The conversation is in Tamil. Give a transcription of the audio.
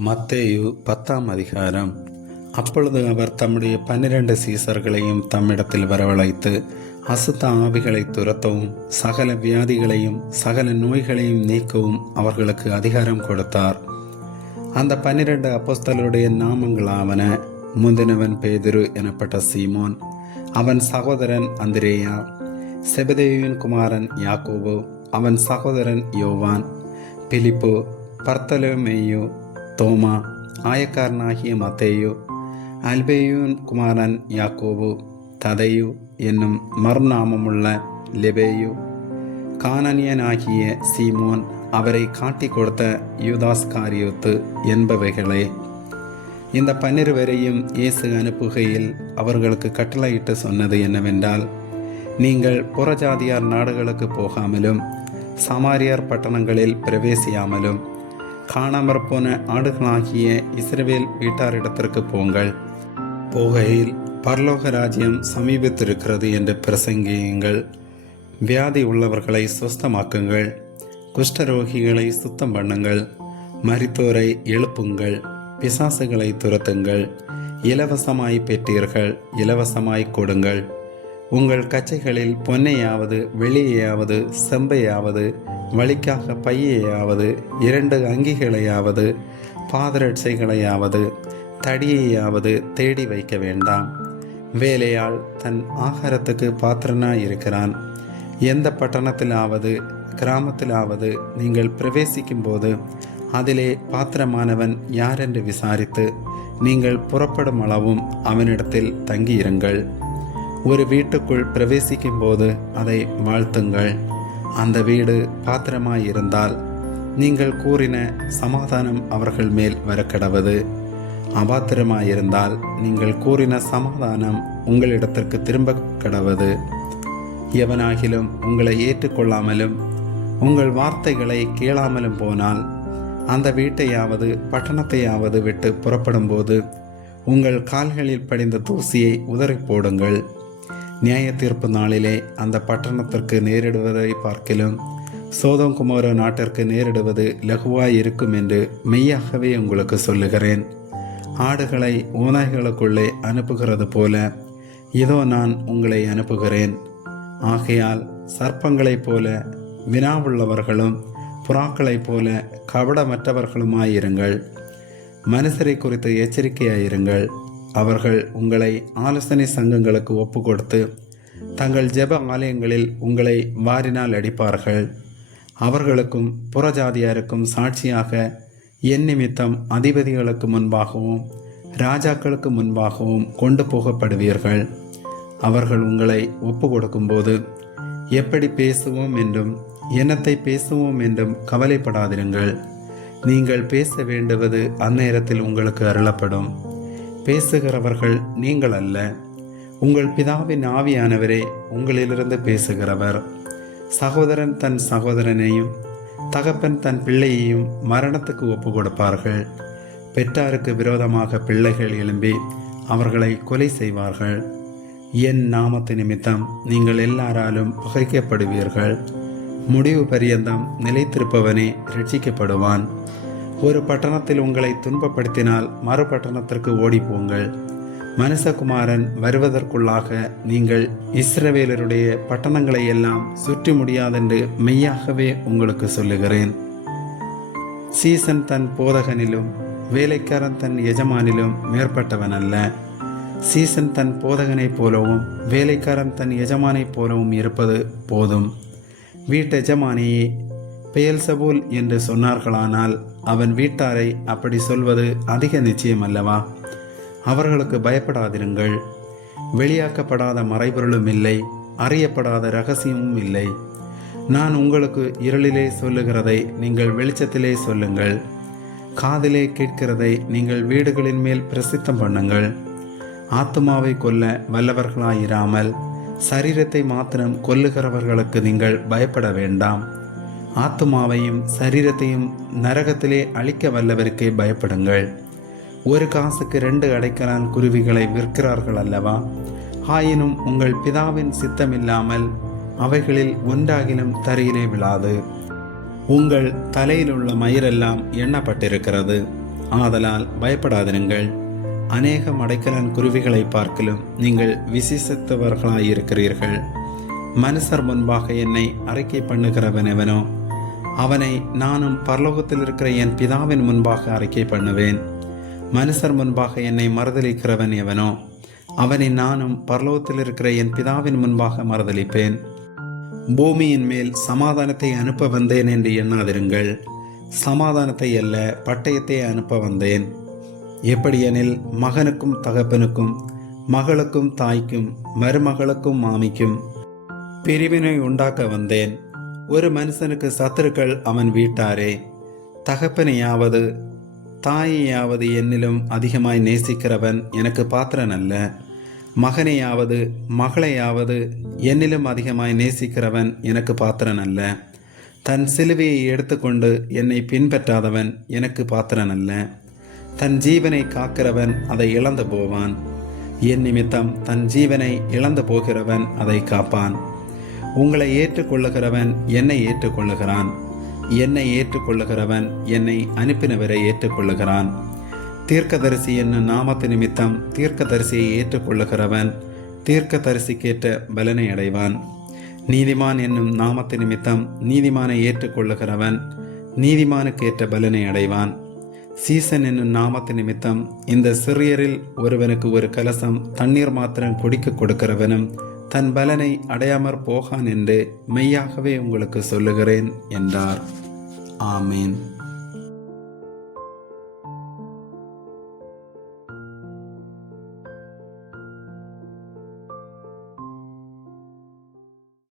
மத்தேயு பத்தாம் அதிகாரம். அப்பொழுது அவர் தம்முடைய பன்னிரண்டு சீசர்களையும் தம்மிடத்தில் வரவழைத்து அசுத்த ஆவிகளை துரத்தவும் சகல வியாதிகளையும் சகல நோய்களையும் நீக்கவும் அவர்களுக்கு அதிகாரம் கொடுத்தார். அந்த பன்னிரண்டு அப்போஸ்தலருடைய நாமங்களாவன முந்தினவன் பேதுரு எனப்பட்ட சீமோன் அவன் சகோதரன் அந்திரேயா செபதேயுவின் குமாரன் யாக்கோபு அவன் சகோதரன் யோவான் பிலிப்பு பர்த்தலமேயு தோமா ஆயக்காரனாகிய மத்தேயு அல்பேயுவின் குமாரன் யாக்கோபு ததையு என்னும் மறுநாமமுள்ள லெபேயு கானனியனாகிய சீமோன் அவரை காட்டி கொடுத்த யூதாஸ் காரியத்து என்பவைகளே இந்த பன்னிருவரையும் இயேசு அனுப்புகையில் அவர்களுக்கு கட்டளையிட்டு சொன்னது என்னவென்றால் நீங்கள் புறஜாதியார் நாடுகளுக்கு போகாமலும் சமாரியார் பட்டணங்களில் பிரவேசியாமலும் காணாமற் போன ஆடுகளாகிய இஸ்ரவேல் வீட்டாரிடத்திற்கு போங்கள். போகையில் பரலோக ராஜ்யம் சமீபித்திருக்கிறது என்று பிரசங்கியுங்கள். வியாதி உள்ளவர்களை சுஸ்தமாக்குங்கள். குஷ்டரோகிகளை சுத்தம் பண்ணுங்கள். மரித்தோரை எழுப்புங்கள். பிசாசுகளை துரத்துங்கள். இலவசமாய் பெற்றீர்கள். இலவசமாய் கொடுங்கள். உங்கள் கச்சைகளில் பொன்னையாவது வெளியையாவது செம்பையாவது வழிக்காக பையையாவது இரண்டு அங்கிகளையாவது பாதரட்சைகளையாவது தடியையாவது தேடி வைக்க வேண்டாம். வேலையால் தன் ஆகாரத்துக்கு பாத்திரனாய் இருக்கிறான் எந்த பட்டணத்திலாவது கிராமத்திலாவது நீங்கள் பிரவேசிக்கும் போது அதிலே பாத்திரமானவன் யாரென்று விசாரித்து நீங்கள் புறப்படும் அளவும் அவனிடத்தில் தங்கியிருங்கள். ஒரு வீட்டுக்குள் பிரவேசிக்கும் போது அதை வாழ்த்துங்கள். அந்த வீடு பாத்திரமாய் இருந்தால் நீங்கள் கூறின சமாதானம் அவர்கள் மேல் வரக்கடவது. அபாத்திரமாயிருந்தால் நீங்கள் கூறின சமாதானம் உங்களிடத்திற்கு திரும்ப கடவது. எவனாகிலும் உங்களை ஏற்றுக்கொள்ளாமலும் உங்கள் வார்த்தைகளை கேளாமலும் போனால் அந்த வீட்டையாவது பட்டணத்தையாவது விட்டு புறப்படும்போது உங்கள் கால்களில் படிந்த தூசியை உதறி போடுங்கள். நியாய தீர்ப்பு நாளிலே அந்த பட்டணத்திற்கு நேரிடுவதை பார்க்கிலும் சோதங்குமார நாட்டிற்கு நேரிடுவது லகுவாய் இருக்கும் என்று மெய்யாகவே உங்களுக்கு சொல்லுகிறேன். ஆடுகளை ஓநாய்களுக்குள்ளே அனுப்புகிறது போல இதோ நான் உங்களை அனுப்புகிறேன். ஆகையால் சர்ப்பங்களைப் போல வினாவுள்ளவர்களும் புறாக்களைப் போல கபடமற்றவர்களுமாயிருங்கள். மனுஷரை குறித்து எச்சரிக்கையாயிருங்கள். அவர்கள் உங்களை ஆலோசனை சங்கங்களுக்கு ஒப்பு கொடுத்து தங்கள் ஜெப ஆலயங்களில் உங்களை வாரினால் அடிப்பார்கள். அவர்களுக்கும் புறஜாதியாருக்கும் சாட்சியாக என் நிமித்தம் அதிபதிகளுக்கு முன்பாகவும் ராஜாக்களுக்கு முன்பாகவும் கொண்டு போகப்படுவீர்கள். அவர்கள் உங்களை ஒப்பு கொடுக்கும்போது எப்படி பேசுவோம் என்றும் என்னத்தை பேசுவோம் என்றும் கவலைப்படாதிருங்கள். நீங்கள் பேச வேண்டுவது அந்நேரத்தில் உங்களுக்கு அருளப்படும். பேசுகிறவர்கள் நீங்கள் அல்ல உங்கள் பிதாவின் ஆவியானவரே உங்களிலிருந்து பேசுகிறவர். சகோதரன் தன் சகோதரனையும் தகப்பன் தன் பிள்ளையையும் மரணத்துக்கு ஒப்பு கொடுப்பார்கள் பெற்றாருக்கு விரோதமாக பிள்ளைகள் எழும்பி அவர்களை கொலை செய்வார்கள். என் நாமத்து நிமித்தம் நீங்கள் எல்லாராலும் பகைக்கப்படுவீர்கள். முடிவு பரியந்தம் நிலைத்திருப்பவனே ரட்சிக்கப்படுவான் ஒரு பட்டணத்தில் உங்களை துன்பப்படுத்தினால் மறு பட்டணத்திற்கு ஓடிப்போங்கள். மனுஷகுமாரன் வருவதற்குள்ளாக நீங்கள் இஸ்ரவேலருடைய பட்டணங்களை எல்லாம் சுற்றி முடியாதென்று மெய்யாகவே உங்களுக்கு சொல்லுகிறேன். சீசன் தன் போதகனிலும் வேலைக்காரன் தன் எஜமானிலும் மேற்பட்டவன் அல்ல சீசன் தன் போதகனைப் போலவும் வேலைக்காரன் தன் எஜமானைப் போலவும் இருப்பது போதும். வீட்டெஜமானியே பெயல்சபூல் என்று சொன்னார்களானால் அவன் வீட்டாரை அப்படி சொல்வது அதிக நிச்சயம் அல்லவா அவர்களுக்கு பயப்படாதிருங்கள். வெளியாக்கப்படாத மறைபொருளும் இல்லை அறியப்படாத ரகசியமும் இல்லை. நான் உங்களுக்கு இருளிலே சொல்லுகிறதை நீங்கள் வெளிச்சத்திலே சொல்லுங்கள். காதிலே கேட்கிறதை நீங்கள் வீடுகளின் மேல் பிரசித்தம் பண்ணுங்கள். ஆத்மாவை கொல்ல வல்லவர்களாயிராமல் சரீரத்தை மாத்திரம் கொல்லுகிறவர்களுக்கு நீங்கள் பயப்பட வேண்டாம். ஆத்மாவையும் சரீரத்தையும் நரகத்திலே அழிக்க வல்லவருக்கே பயப்படுங்கள். ஒரு காசுக்கு ரெண்டு அடைக்கலான் குருவிகளை விற்கிறார்கள் அல்லவா? ஆயினும் உங்கள் பிதாவின் சித்தமில்லாமல் அவைகளில் ஒன்றாகிலும் தரையிலே விழாது. உங்கள் தலையிலுள்ள மயிரெல்லாம் எண்ணப்பட்டிருக்கிறது. ஆதலால் பயப்படாதிருங்கள். அநேகம் மடைக்கலன் குருவிகளை பார்க்கலும் நீங்கள் விசேஷித்தவர்களாயிருக்கிறீர்கள் மனுஷர் முன்பாக என்னை அறிக்கை பண்ணுகிறவன் எவனோ? அவனை நானும் பரலோகத்தில் இருக்கிற என் பிதாவின் முன்பாக அறிக்கை பண்ணுவேன். மனுஷர் முன்பாக என்னை மறுதளிக்கிறவன் எவனோ அவனை நானும் பரலோகத்தில் இருக்கிற என் பிதாவின் முன்பாக மறுதளிப்பேன் பூமியின் மேல் சமாதானத்தை அனுப்ப வந்தேன் என்று எண்ணாதிருங்கள். சமாதானத்தை அல்ல பட்டயத்தை அனுப்ப வந்தேன். எப்படியெனில் மகனுக்கும் தகப்பனுக்கும் மகளுக்கும் தாய்க்கும் மருமகளுக்கும் மாமிக்கும் பிரிவினை உண்டாக்க வந்தேன். ஒரு மனுஷனுக்கு சத்துருக்கள் அவன் வீட்டாரே. தகப்பனையாவது தாயையாவது என்னிலும் அதிகமாய் நேசிக்கிறவன் எனக்கு பாத்திரன் அல்ல. மகனையாவது மகளையாவது என்னிலும் அதிகமாய் நேசிக்கிறவன் எனக்கு பாத்திரன் அல்ல. தன் சிலுவையை எடுத்துக்கொண்டு என்னை பின்பற்றாதவன் எனக்கு பாத்திரன் அல்ல. தன் ஜீவனை காக்கிறவன் அதை இழந்து போவான். என் நிமித்தம் தன் ஜீவனை இழந்து போகிறவன் அதை காப்பான். உங்களை ஏற்றுக்கொள்ளுகிறவன் என்னை ஏற்றுக்கொள்ளுகிறான். என்னை ஏற்றுக்கொள்ளுகிறவன் என்னை அனுப்பினவரை ஏற்றுக்கொள்ளுகிறான். தீர்க்கதரிசி என்னும் நாமத்து நிமித்தம் தீர்க்கதரிசியை ஏற்றுக்கொள்ளுகிறவன் தீர்க்கதரிசிக்கேற்ற பலனை அடைவான். நீதிமான் என்னும் நாமத்து நிமித்தம் நீதிமானை ஏற்றுக்கொள்ளுகிறவன் நீதிமானுக்கேற்ற பலனை அடைவான். சீசன் என்னும் நாமத்து நிமித்தம் இந்த சிறியரில் ஒருவனுக்கு ஒரு கலசம் தண்ணீர் மாத்திரம் குடிக்க கொடுக்கிறவனும் தன் பலனை அடையாமற் போகான் என்று மெய்யாகவே உங்களுக்கு சொல்லுகிறேன் என்றார். ஆமேன்.